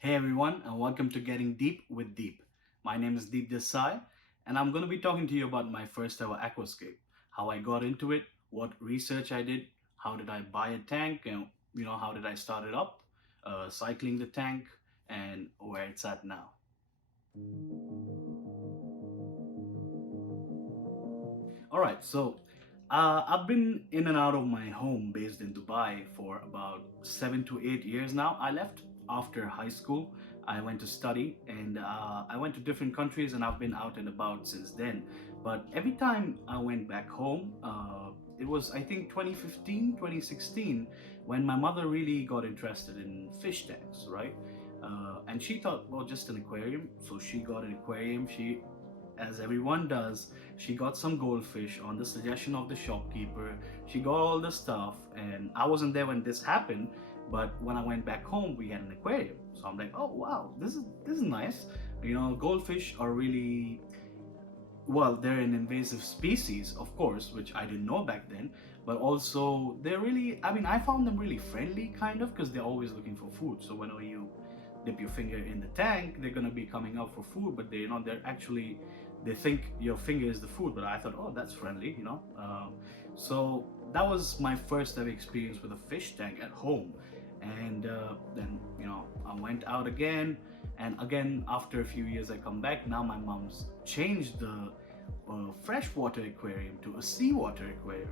Hey everyone, and welcome to Getting Deep with Deep. My name is Deep Desai, and I'm going to be talking to you about my first ever aquascape, how I got into it, what research I did, how did I buy a tank, and how did I start it up, cycling the tank, and where it's at now. All right, I've been in and out of my home based in Dubai for about 7 to 8 years now. I left after high school. I went to study and I went to different countries and I've been out and about since then. But every time I went back home, it was I think 2015, 2016 when my mother really got interested in fish tanks, right? And she thought, well, just an aquarium. So she got an aquarium. She, as everyone does, she got some goldfish on the suggestion of the shopkeeper. She got all the stuff, and I wasn't there when this happened. But when I went back home, we had an aquarium. So I'm like, oh wow, this is nice. Goldfish are really, well, they're an invasive species, of course, which I didn't know back then. But also, they're really, I mean, I found them really friendly, kind of, because they're always looking for food. So whenever you dip your finger in the tank, they're gonna be coming out for food, but they're actually, they think your finger is the food. But I thought, oh, that's friendly. So that was my first ever experience with a fish tank at home. And then, I went out again. And again, after a few years, I come back. Now my mom's changed the freshwater aquarium to a seawater aquarium.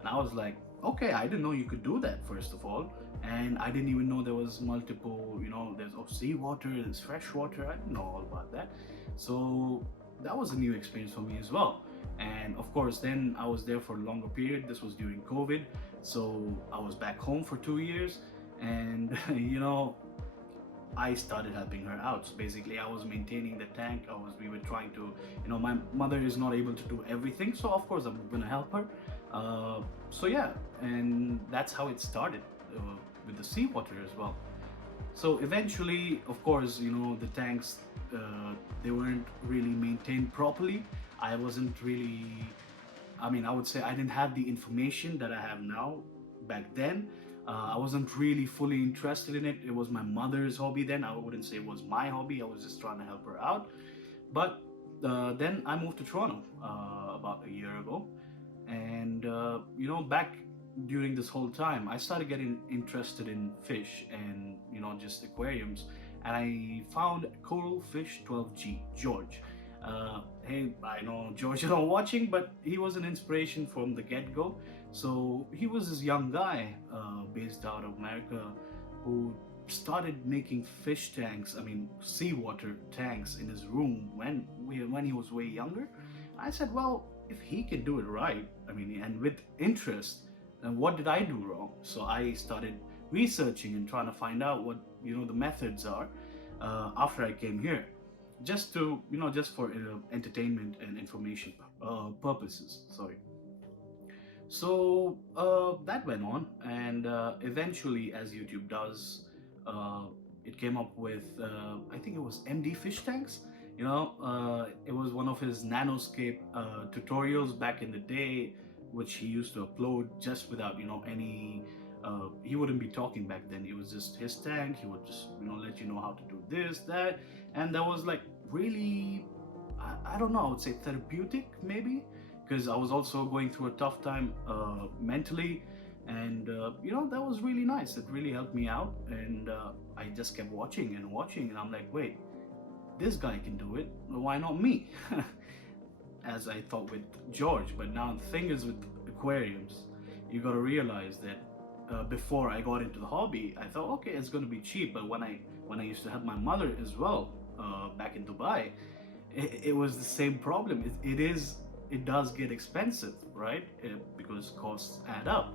And I was like, okay, I didn't know you could do that, first of all. And I didn't even know there was multiple, there's seawater, there's freshwater. I didn't know all about that. So that was a new experience for me as well. And of course, then I was there for a longer period. This was during COVID. So I was back home for 2 years. And, I started helping her out. So basically, I was maintaining the tank. We were trying to, my mother is not able to do everything, so of course I'm gonna help her. So yeah, and that's how it started with the seawater as well. So eventually, of course, the tanks, they weren't really maintained properly. I wasn't really, I mean, I would say I didn't have the information that I have now back then. I wasn't really fully interested in it. It was my mother's hobby then. I wouldn't say it was my hobby. I was just trying to help her out. But then I moved to Toronto about a year ago. And, back during this whole time, I started getting interested in fish and, just aquariums. And I found Coral Fish 12G, George. Hey, I know George is not watching, but he was an inspiration from the get-go. So he was this young guy based out of America who started making fish tanks, I mean seawater tanks in his room when he was way younger. I said, well, if he can do it right, I mean, and with interest, then what did I do wrong? So I started researching and trying to find out what the methods are after I came here, just to just for entertainment and information purposes. Sorry. So that went on, and eventually, as YouTube does, uh, it came up with I think it was MD fish tanks. It was one of his nanoscape tutorials back in the day, which he used to upload just without any. He wouldn't be talking back then. It was just his tank. He would just let you know how to do this, that, and that was like really, I don't know. I would say therapeutic maybe, because I was also going through a tough time mentally, and that was really nice. It really helped me out, and I just kept watching and watching, and I'm like, wait, this guy can do it. Why not me? As I thought with George. But now the thing is with aquariums, you got to realize that before I got into the hobby, I thought, okay, it's going to be cheap. But when I used to help my mother as well back in Dubai, it was the same problem. It does get expensive, right? Because costs add up.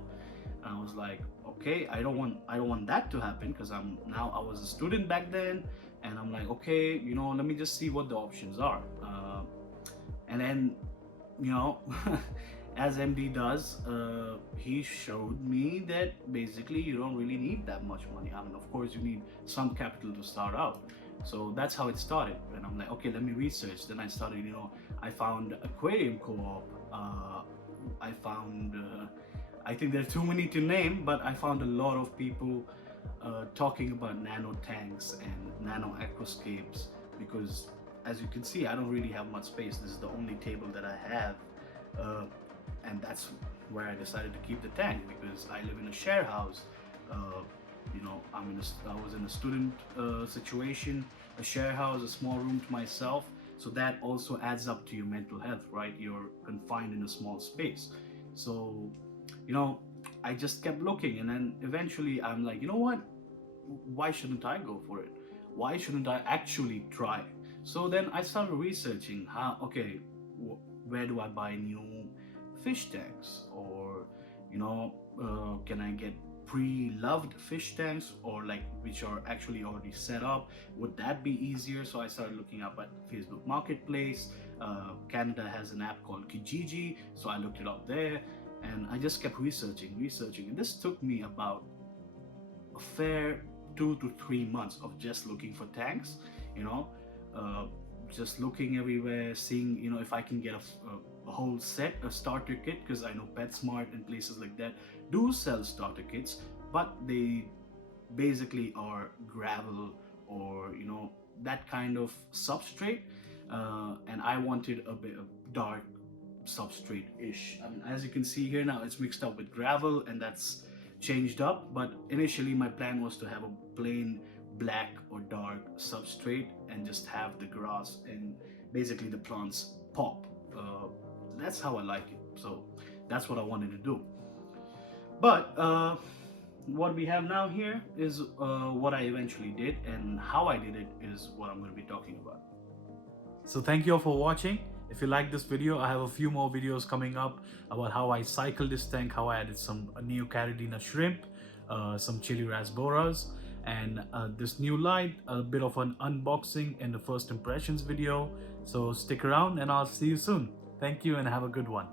And I was like, okay, I don't want that to happen, because I was a student back then, and I'm like, okay, let me just see what the options are. And then, you know, as MD does, he showed me that basically you don't really need that much money. I mean, of course, you need some capital to start out. So that's how it started. And I'm like, okay, let me research. Then I started, I found aquarium co-op. I found, I think there are too many to name, but I found a lot of people talking about nano tanks and nano aquascapes, because as you can see, I don't really have much space. This is the only table that I have, uh, and that's where I decided to keep the tank, because I live in a share house. Uh, I was in a student situation, a share house, a small room to myself. So that also adds up to your mental health, right? You're confined in a small space. So, you know, I just kept looking, and then eventually I'm like, you know what? Why shouldn't I go for it? Why shouldn't I actually try? So then I started researching how, okay, where do I buy new fish tanks? Or, can I get pre-loved fish tanks, or like which are actually already set up? Would that be easier? So I started looking up at Facebook Marketplace. Canada has an app called Kijiji, so I looked it up there, and I just kept researching, and this took me about a fair 2 to 3 months of just looking for tanks, you know, uh, just looking everywhere, seeing, if I can get a whole set, a starter kit, because I know PetSmart and places like that do sell starter kits, but they basically are gravel, or that kind of substrate, and I wanted a bit of dark substrate-ish. I mean, as you can see here now, it's mixed up with gravel, and that's changed up, but initially my plan was to have a plain black or dark substrate and just have the grass and basically the plants pop. That's how I like it, so that's what I wanted to do. But what we have now here is what I eventually did, and how I did it is what I'm going to be talking about. So thank you all for watching. If you like this video, I have a few more videos coming up about how I cycled this tank, how I added some Neocaridina shrimp, some chili rasboras, and this new light, a bit of an unboxing and the first impressions video. So stick around and I'll see you soon. Thank you and have a good one.